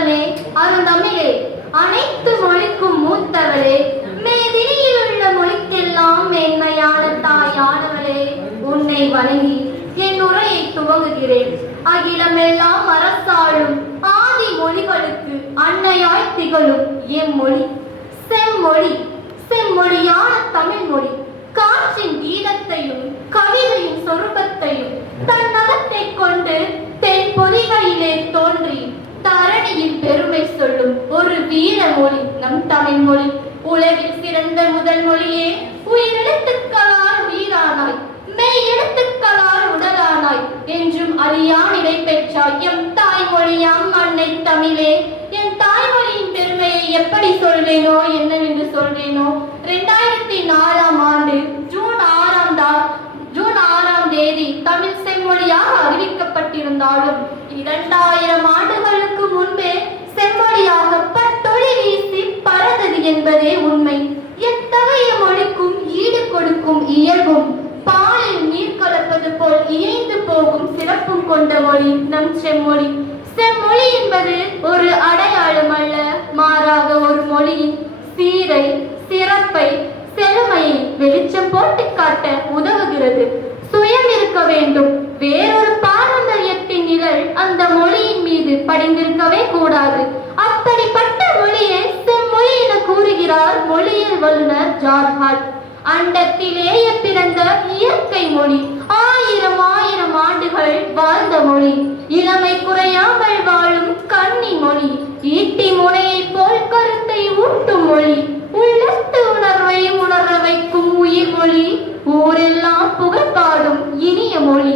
அமுதமே அருணமிழே அனைத்து மொழிக்கும் மூத்தவளே. மேதிரியில் உள்ள மொழிக்கெல்லாம் மேன்மையான தாயானவளே. உன்னை வணங்கி என் உரையை துவங்குகிறேன். அகிலமெல்லாம் அரசாளும் ஆதி மொழிகளுக்கு அன்னையாய் திகழும் எம்மொழி செம்மொழி செம்மொழியான தமிழ் மொழி. காற்றின் கீதத்தையும் கவிதையின் சொரூபத்தையும் தன் நகத்தை கொண்டு தென் பொறிகளிலே தோன்றி தரணியின் பெருமை சொல்லும் ஒரு வீர மொழி நம் தமிழ் மொழி. உலகில் சிறந்த முதல் மொழியே உயிரெழுத்துக்களால் உயிரானாய் மெய் எழுத்துக்களால் உடலானாய் என்றும் அழியா நிலை பெற்றாய் எம் தாய்மொழியாம் அன்னை தமிழே. என் தாய்மொழியின் பெருமையை எப்படி சொல்வேனோ என்னவென்று சொல்வேனோ ரெண்டாயிரத்தி நாலாம் என்பதே உண்மை. எத்தகைய மொழிக்கும் ஈடு கொடுக்கும் இயல்பும் பாலில் நீர் கலப்பது போல் இயைந்து போகும் சிறப்பும் கொண்ட மொழி நம் செம்மொழி. செம்மொழி என்பது ஒரு அடையாளம் அல்ல மாறாக ஒரு மொழியின் சீரை சிறப்பை செழுமையை வெளிச்சம் போட்டு காட்ட உதவுகிறது. சுயம் இருக்க வேண்டும். வேறொரு பாரம்பரியத்தின் நிழல் அந்த மொழியின் மீது படிந்திருக்கவே கூடாது. அப்படிப்பட்ட பேசுகிறார் மொழியில் வல்லுநர் ஜார்ஹாட் அண்டத்திலேயே பிறந்த இயற்கை மொழி. ஆயிரம் ஆயிரம் ஆண்டுகள் வாழ்ந்த மொழி. இளமை குறையாமல் வாழும் கன்னி மொழி. ஈட்டி முனையை போல் கருத்தை ஊட்டும் மொழி. உள்ளத்து உணர்வை உணர வைக்கும் உயிர் மொழி. ஊரெல்லாம் புகழ்பாடும் இனிய மொழி.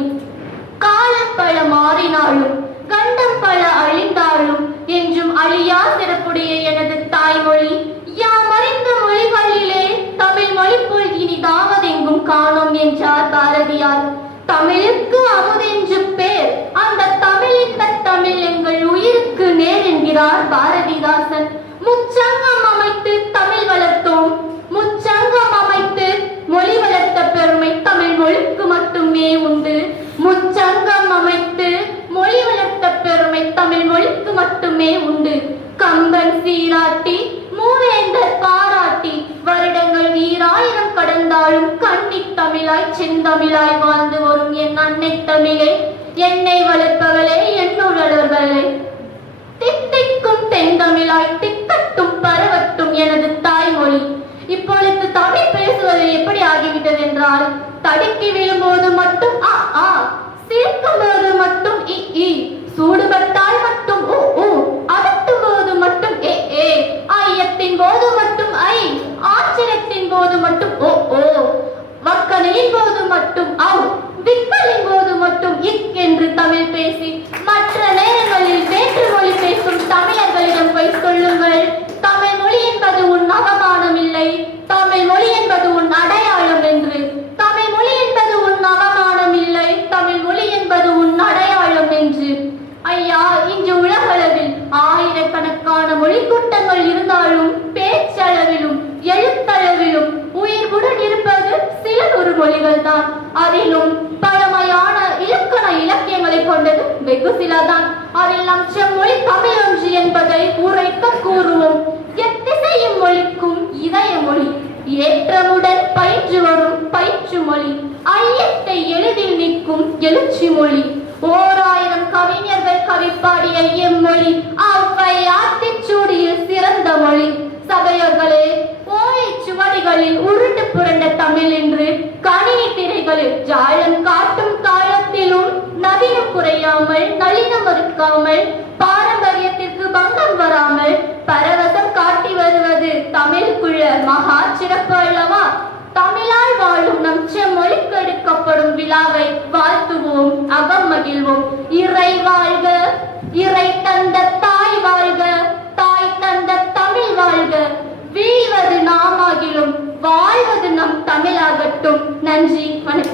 காலம் பல மாறினாலும் கண்டம் பல அழிந்தாலும் என்றும் அழியா சிறப்புடைய எனது தாய்மொழி யாம் அறிந்த மொழிகளிலே தமிழ் மொழி போல் இனிதாவதெங்கும் காணோம் என்றார் பாரதியார் தமிழுக்கு அமுதென்று பேர் அந்த தமிழின் தமிழ் எங்கள் உயிருக்கு நேர் என்கிறார் பாரதிதாசன் முச்சங்கம் அமைத்து தமிழ் வளர்த்தோம் முச்சங்கம் அமைத்து மொழி வளர்த்த பெருமை தமிழ் மொழிக்கு மட்டுமே உண்டு. முச்சங்கம் அமைத்து மொழி வளர்த்த பெருமை தமிழ் மொழிக்கு மட்டுமே உண்டு. கம்பன் சீராட்டி மூவேந்தர் பாராட்டி வருடங்கள் ஈராயிரம் கடந்தாலும் கண்ணி தமிழாய் செந்தமிழாய் வாழ்ந்து வரும் என் அன்னை தமிழே. என்னை வளர்ப்பவளே என்னுள்ளவர்களே தித்திக்கும் தென்தமிழாய் திக்கட்டும் பரவட்டும் எனது தாய்மொழி. இப்பொழுது தமிழ் பேசுவது எப்படி ஆகிவிட்டது என்றால் தடுக்கி விழும்போது மட்டும் ஆ ஆ மொழிகள் தான் அதிலும் பழமையான இலக்கண இலக்கியங்களை கொண்டது வெகு சிலதான் அதில் நம் செம்மொழி தமிழ் ஒன்று என்பதை உரைக்க கூறுவோம். எத்திசையும் மொழிக்கும் இதய மொழி ஏற்றமுடன் பயிற்று வரும் பயிற்று மொழி ஐயத்தை எளிதில் நிற்கும் எழுச்சி மொழி ஓரா உருண்டு புரண்ட தமிழ் என்று கணினி திரைகளில் ஜாழம் காட்டும் காலத்திலும் நவீனம் குறையாமல் நளினம் மறுக்காமல் பாரம்பரியத்திற்கு பங்கம் வராமல் பரவசம் காட்டி வருவது தமிழ் குழ மகா சிறப்பு அல்லவா? தமிழால் வாழும் நம் செம்மொழிக்கு எடுக்கப்படும் விழாவை வாழ்த்துவோம் அகம் மகிழ்வோம். இறை வாழ்க இறை தந்த நன்றி. வணக்கம்.